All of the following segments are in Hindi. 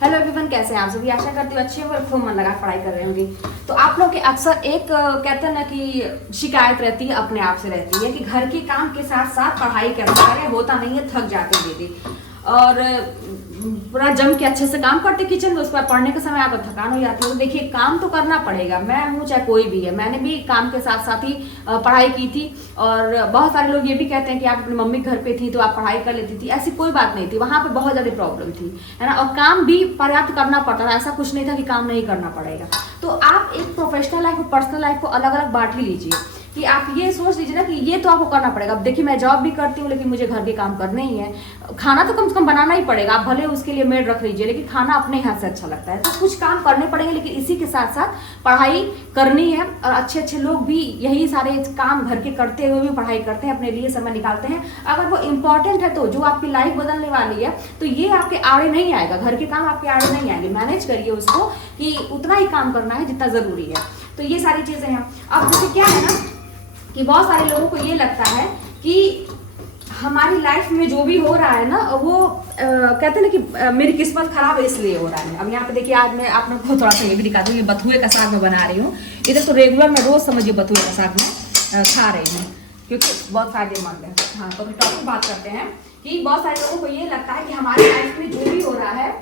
हेलो एवरीवन, कैसे हैं आप सभी। आशा करती हूँ अच्छे और खूब मन लगा पढ़ाई कर रहे होंगे। तो आप लोग के अक्सर एक कहते हैं ना कि शिकायत रहती है, अपने आप से रहती है कि घर के काम के साथ साथ पढ़ाई कैसे करें, होता नहीं है, थक जाते हैं दीदी। और पूरा जम के अच्छे से काम करते किचन में, उसके बाद पढ़ने के समय आपको थकान हो जाती है। तो देखिए, काम तो करना पड़ेगा, मैं हूँ चाहे कोई भी है। मैंने भी काम के साथ साथ ही पढ़ाई की थी। और बहुत सारे लोग ये भी कहते हैं कि आप अपनी मम्मी घर पे थी तो आप पढ़ाई कर लेती थी। ऐसी कोई बात नहीं थी, वहाँ पे बहुत ज़्यादा प्रॉब्लम थी, है ना। और काम भी पर्याप्त करना पड़ता था, ऐसा कुछ नहीं था कि काम नहीं करना पड़ेगा। तो आप एक प्रोफेशनल लाइफ और पर्सनल लाइफ को अलग अलग बांट ही लीजिए कि आप ये सोच लीजिए ना कि ये तो आपको करना पड़ेगा। अब देखिए, मैं जॉब भी करती हूँ लेकिन मुझे घर के काम करने ही है। खाना तो कम से कम बनाना ही पड़ेगा, आप भले उसके लिए मेड रख लीजिए, लेकिन खाना अपने हाथ से अच्छा लगता है। तो कुछ काम करने पड़ेंगे, लेकिन इसी के साथ साथ पढ़ाई करनी है। और अच्छे अच्छे लोग भी यही सारे काम घर के करते हुए भी पढ़ाई करते हैं, अपने लिए समय निकालते हैं। अगर वो इम्पोर्टेंट है तो जो आपकी लाइफ बदलने वाली है, तो ये आपके आड़े नहीं आएगा, घर के काम आपके आड़े नहीं आएंगे। मैनेज करिए उसको कि उतना ही काम करना है जितना ज़रूरी है। तो ये सारी चीज़ें हैं। अब जैसे क्या है ना कि बहुत सारे लोगों को ये लगता है कि हमारी लाइफ में जो भी हो रहा है ना, वो कहते हैं ना कि मेरी किस्मत खराब है इसलिए हो रहा है। अब यहाँ पे देखिए, आज मैं आप लोग को थोड़ा सा ये भी दिखा दूँ, ये बथुए का साग मैं बना रही हूँ। इधर तो रेगुलर मैं रोज़ समझिए बथुए का साग मैं खा रही हूँ, क्योंकि बहुत फायदेमंद है। हाँ, तो टॉपिक बात करते हैं कि बहुत सारे लोगों को ये लगता है कि हमारी लाइफ में जो भी हो रहा है,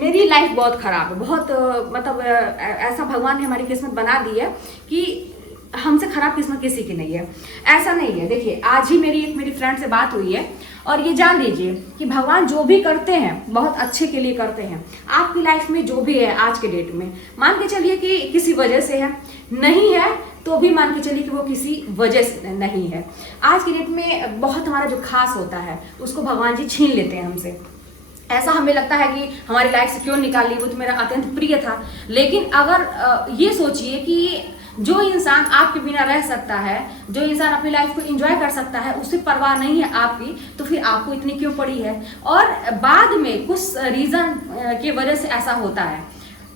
मेरी लाइफ बहुत ख़राब है, बहुत मतलब ऐसा भगवान ने हमारी किस्मत बना दी है कि हमसे खराब किस्मत किसी की नहीं है। ऐसा नहीं है। देखिए, आज ही मेरी फ्रेंड से बात हुई है, और ये जान लीजिए कि भगवान जो भी करते हैं बहुत अच्छे के लिए करते हैं। आपकी लाइफ में जो भी है आज के डेट में, मान के चलिए कि किसी वजह से है, नहीं है तो भी मान के चलिए कि वो किसी वजह से नहीं है। आज के डेट में बहुत हमारा जो खास होता है उसको भगवान जी छीन लेते हैं हमसे। ऐसा हमें लगता है कि हमारी लाइफ से क्यों निकाल ली, वो तो मेरा अत्यंत प्रिय था। लेकिन अगर ये सोचिए कि जो इंसान आपके बिना रह सकता है, जो इंसान अपनी लाइफ को एंजॉय कर सकता है, उससे परवाह नहीं है आपकी, तो फिर आपको इतनी क्यों पड़ी है। और बाद में कुछ रीज़न की वजह से ऐसा होता है,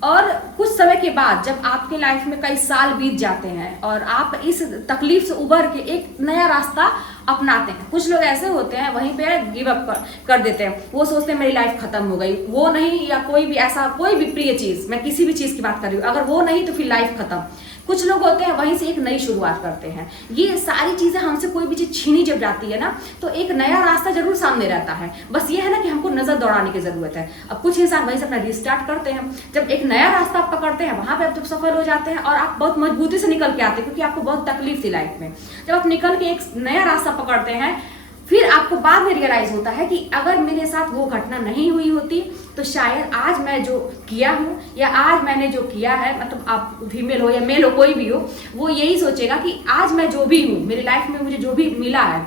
और कुछ समय के बाद जब आपके लाइफ में कई साल बीत जाते हैं और आप इस तकलीफ से उबर के एक नया रास्ता अपनाते हैं। कुछ लोग ऐसे होते हैं वहीं पे गिव अप कर देते हैं, वो सोचते हैं मेरी लाइफ खत्म हो गई। वो नहीं, या कोई भी ऐसा कोई भी प्रिय चीज़, मैं किसी भी चीज़ की बात कर रही हूँ, अगर वो नहीं तो फिर लाइफ खत्म। कुछ लोग होते हैं वहीं से एक नई शुरुआत करते हैं। ये सारी चीज़ें हमसे कोई भी चीज़ छीनी जब जाती है ना, तो एक नया रास्ता जरूर सामने रहता है। बस ये है ना कि हमको नजर दौड़ाने की जरूरत है। अब कुछ इंसान वहीं से अपना रिस्टार्ट करते हैं, जब एक नया रास्ता आप पकड़ते हैं वहां पे आप जब सफल हो जाते हैं और आप बहुत मजबूती से निकल के आते हैं, क्योंकि आपको बहुत तकलीफ थी लाइफ में। जब आप निकल के एक नया रास्ता पकड़ते हैं, फिर आपको बाद में रियलाइज होता है कि अगर मेरे साथ वो घटना नहीं हुई होती तो शायद आज मैं जो किया हूँ, या आज मैंने जो किया है, मतलब आप फीमेल हो या मेल हो, कोई भी हो, वो यही सोचेगा कि आज मैं जो भी हूँ, मेरी लाइफ में मुझे जो भी मिला है,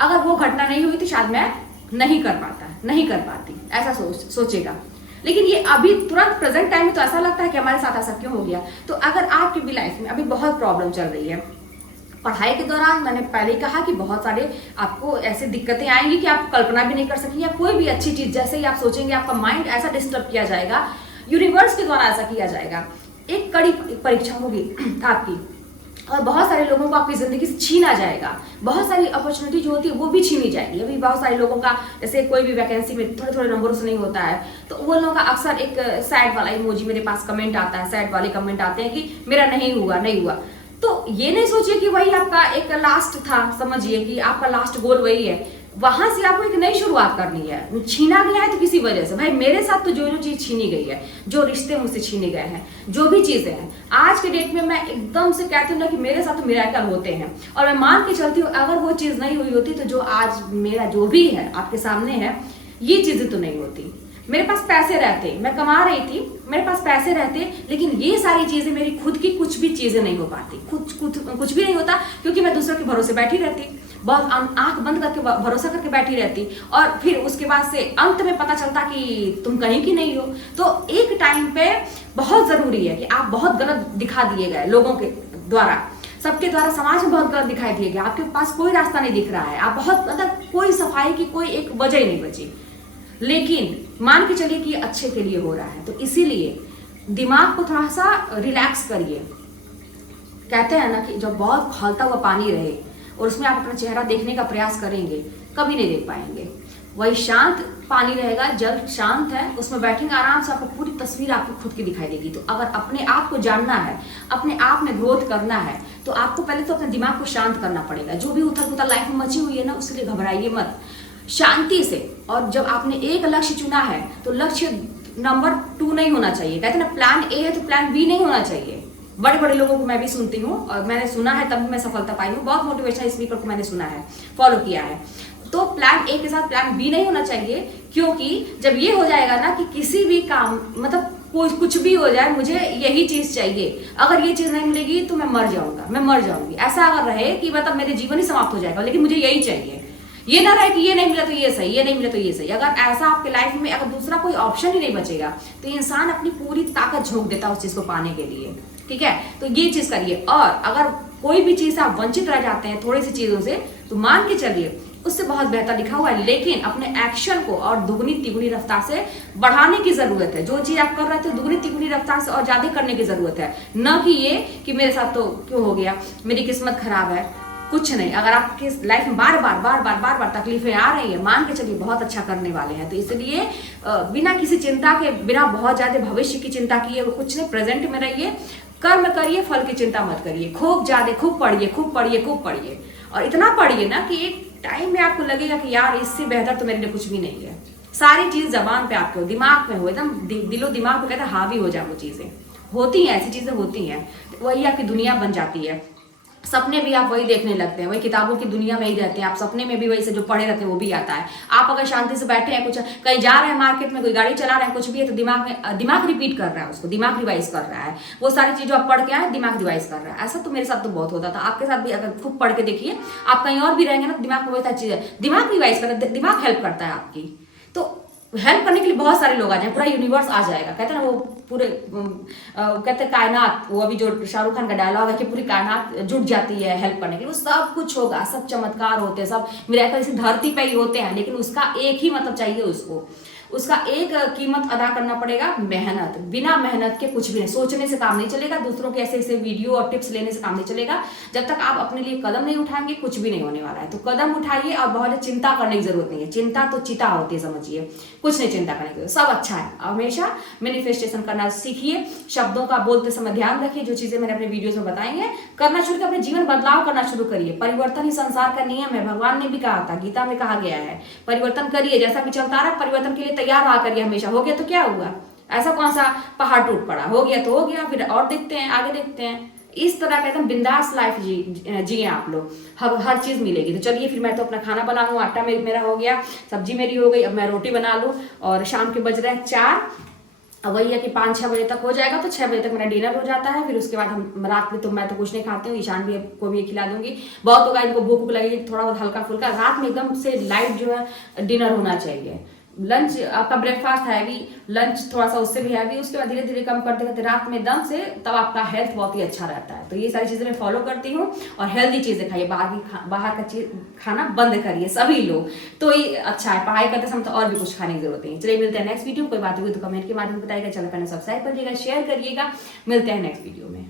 अगर वो घटना नहीं हुई तो शायद मैं नहीं कर पाती, ऐसा सोचेगा। लेकिन ये अभी तुरंत प्रेजेंट टाइम में तो ऐसा लगता है कि हमारे साथ ऐसा क्यों हो गया। तो अगर आपकी भी लाइफ में अभी बहुत प्रॉब्लम चल रही है, पढ़ाई के दौरान मैंने पहले ही कहा कि बहुत सारे आपको ऐसे दिक्कतें आएंगी कि आप कल्पना भी नहीं कर सकेंगे, या कोई भी अच्छी चीज जैसे ही आप सोचेंगे आपका माइंड ऐसा डिस्टर्ब किया जाएगा, यूनिवर्स के द्वारा ऐसा किया जाएगा। एक कड़ी परीक्षा होगी आपकी, और बहुत सारे लोगों को आपकी जिंदगी से छीना जाएगा। बहुत सारी अपॉर्चुनिटी जो होती है वो भी छीनी जाएगी। अभी बहुत सारे लोगों का, जैसे कोई भी वैकेंसी में थोड़े थोड़े नंबरों से नहीं होता है, तो वो लोगों का अक्सर एक सैड वाला इमोजी मेरे पास कमेंट आता है, सैड वाले कमेंट आते हैं कि मेरा नहीं हुआ। तो ये नहीं सोचिए कि वही आपका एक लास्ट था, समझिए कि आपका लास्ट गोल वही है। वहां से आपको एक नई शुरुआत करनी है। छीना गया है तो किसी वजह से, भाई मेरे साथ तो जो चीज छीनी गई है, जो रिश्ते मुझसे छीने गए हैं, जो भी चीजें हैं, आज के डेट में मैं एकदम से कहती हूँ ना कि मेरे साथ तो मिरेकल होते हैं। और मैं मान के चलती हूँ, अगर वो चीज नहीं हुई होती तो जो आज मेरा जो भी है आपके सामने है, ये चीजें तो नहीं होती। मेरे पास पैसे रहते, मैं कमा रही थी, मेरे पास पैसे रहते, लेकिन ये सारी चीजें मेरी खुद की कुछ भी चीजें नहीं हो पाती, कुछ भी नहीं होता, क्योंकि मैं दूसरों के भरोसे बैठी रहती, बहुत आंख बंद करके भरोसा करके बैठी रहती, और फिर उसके बाद से अंत में पता चलता कि तुम कहीं की नहीं हो। तो एक टाइम पे बहुत जरूरी है कि आप बहुत गलत दिखा दिए गए लोगों के द्वारा, सबके द्वारा, समाज में बहुत गलत दिखाई दिए गए, आपके पास कोई रास्ता नहीं दिख रहा है, आप बहुत मतलब कोई सफाई की कोई एक वजह ही नहीं बची। लेकिन मान के चलिए कि अच्छे के लिए हो रहा है, तो इसीलिए दिमाग को थोड़ा सा रिलैक्स करिए। कहते हैं ना कि जब बहुत खौलता हुआ पानी रहे और उसमें आप अपना चेहरा देखने का प्रयास करेंगे, कभी नहीं देख पाएंगे। वही शांत पानी रहेगा, जल शांत है, उसमें बैठेंगे आराम से, आपको पूरी तस्वीर आपको खुद की दिखाई देगी। तो अगर अपने आप को जानना है, अपने आप में ग्रोथ करना है, तो आपको पहले तो अपने दिमाग को शांत करना पड़ेगा। जो भी उथल पुथल लाइफ में मची हुई है ना, उसके लिए घबराइए मत, शांति से। और जब आपने एक लक्ष्य चुना है तो लक्ष्य नंबर 2 नहीं होना चाहिए। कहते हैं ना, प्लान ए है तो प्लान बी नहीं होना चाहिए। बड़े बड़े लोगों को मैं भी सुनती हूँ और मैंने सुना है, तभी मैं सफलता पाई हूँ। बहुत मोटिवेशनल स्पीकर को मैंने सुना है, फॉलो किया है। तो प्लान ए के साथ प्लान बी नहीं होना चाहिए, क्योंकि जब ये हो जाएगा ना कि किसी भी काम, मतलब कुछ भी हो जाए, मुझे यही चीज चाहिए, अगर ये चीज नहीं मिलेगी तो मैं मर जाऊंगा, मैं मर जाऊंगी, ऐसा अगर रहे कि मतलब मेरे जीवन ही समाप्त हो जाएगा, लेकिन मुझे यही चाहिए। ये ना रहे कि ये नहीं मिला तो ये सही, ये नहीं मिला तो ये सही। अगर ऐसा आपके लाइफ में अगर दूसरा कोई ऑप्शन ही नहीं बचेगा, तो इंसान अपनी पूरी ताकत झोंक देता है उस चीज को पाने के लिए। ठीक है, तो ये चीज करिए। और अगर कोई भी चीज से आप वंचित रह जाते हैं थोड़ी सी चीजों से, तो मान के चलिए उससे बहुत बेहतर लिखा हुआ है, लेकिन अपने एक्शन को और दुगनी तिगुनी रफ्तार से बढ़ाने की जरूरत है। जो चीज आप कर रहे थे दुगनी तिगुनी रफ्तार से और ज्यादा करने की जरूरत है, न कि ये कि मेरे साथ तो क्यों हो गया, मेरी किस्मत खराब है। कुछ नहीं, अगर आपके लाइफ में बार बार तकलीफें आ रही है, मान के चलिए बहुत अच्छा करने वाले हैं। तो इसलिए बिना किसी चिंता के, बिना बहुत ज्यादा भविष्य की चिंता किए कुछ नहीं, प्रेजेंट में रहिए, कर्म करिए, फल की चिंता मत करिए। खूब पढ़िए और इतना पढ़िए ना कि एक टाइम में आपको लगेगा कि यार इससे बेहतर तो मेरे लिए कुछ भी नहीं है। सारी चीज जबान पे आपके हो, दिमाग में हो, एकदम दिलो दिमाग पे कहते हैं हावी हो जाए। वो चीजें होती हैं, ऐसी चीजें होती हैं, वही आपकी दुनिया बन जाती है। सपने भी आप वही देखने लगते हैं, वही किताबों की दुनिया में ही रहते हैं आप। सपने में भी वही से जो पढ़े रहते हैं वो भी आता है। आप अगर शांति से बैठे हैं, कुछ कहीं जा रहे हैं, मार्केट में कोई गाड़ी चला रहे हैं, कुछ भी है, तो दिमाग रिपीट कर रहा है उसको, दिमाग रिवाइज कर रहा है। वो सारी चीजों आप पढ़ के आए, दिमाग रिवाइज कर रहा है। ऐसा तो मेरे साथ तो बहुत होता था, आपके साथ भी अगर खूब पढ़ के देखिए। आप कहीं और भी रहेंगे ना, दिमाग में वही सारी चीज है, दिमाग रिवाइज करता है, दिमाग हेल्प करता है आपकी। तो हेल्प करने के लिए बहुत सारे लोग आ जाए, पूरा यूनिवर्स आ जाएगा। कहते हैं ना वो पूरे कहते हैं कायनात, वो अभी जो शाहरुख खान का डायलॉग है कि पूरी कायनात जुट जाती है हेल्प करने के लिए। वो सब कुछ होगा, सब चमत्कार होते हैं, सब मिरेकल इस धरती पे ही होते हैं, लेकिन उसका एक ही मतलब चाहिए उसको, उसका एक कीमत अदा करना पड़ेगा, मेहनत। बिना मेहनत के कुछ भी नहीं, सोचने से काम नहीं चलेगा, दूसरों के ऐसे ऐसे वीडियो और टिप्स लेने से काम नहीं चलेगा। जब तक आप अपने लिए कदम नहीं उठाएंगे, कुछ भी नहीं होने वाला है। तो कदम उठाइए और बहुत चिंता करने की जरूरत नहीं है। चिंता तो चिता होती है, समझिए, कुछ नहीं चिंता करने की, सब अच्छा है। हमेशा मैनिफेस्टेशन करना सीखिए, शब्दों का बोलते समय ध्यान रखिए, जो चीजें मैंने अपने वीडियोस में बताई हैं करना शुरू करिए, अपने जीवन बदलाव करना शुरू करिए। परिवर्तन ही संसार का नियम है, भगवान ने भी कहा था, गीता में कहा गया है, परिवर्तन करिए। जैसा भी चलता रहा, परिवर्तन के लिए तैयार रहा करिए हमेशा। हो गया तो क्या हुआ, ऐसा कौन सा पहाड़ टूट पड़ा, हो गया तो हो गया, फिर और देखते हैं, आगे देखते हैं। इस तरह का एकदम बिंदास लाइफ जिए आप लोग, हर चीज मिलेगी। तो चलिए फिर मैं तो अपना खाना बना लूँ, आटा मेरा हो गया, सब्जी मेरी हो गई, अब मैं रोटी बना लूँ। और शाम के बज रहे हैं 4, अब वही है कि 5-6 बजे तक हो जाएगा, तो 6 बजे तक मेरा डिनर हो जाता है। फिर उसके बाद हम रात में, तो मैं तो कुछ नहीं खाती हूँ, ईशान भी को भी खिला दूंगी। बहुत होगा, इनको भूख लगेगी, थोड़ा बहुत हल्का फुल्का। रात में एकदम से लाइट जो है डिनर होना चाहिए। लंच आपका ब्रेकफास्ट हैवी, लंच थोड़ा सा उससे भी हैवी, उसके बाद धीरे धीरे कम करते करते रात में दम से, तब आपका हेल्थ बहुत ही अच्छा रहता है। तो ये सारी चीजें मैं फॉलो करती हूँ। और हेल्दी चीजें खाइए, बाहर का चीज खाना बंद करिए सभी लोग, तो ये अच्छा है। पढ़ाई करते समय तो और भी कुछ खाने की जरूरत नहीं। चलिए मिलते हैं नेक्स्ट वीडियो। कोई बात हुई तो कमेंट के माध्यम में बताइएगा, चैनल को सब्सक्राइब करिएगा, शेयर करिएगा। मिलते हैं नेक्स्ट वीडियो में।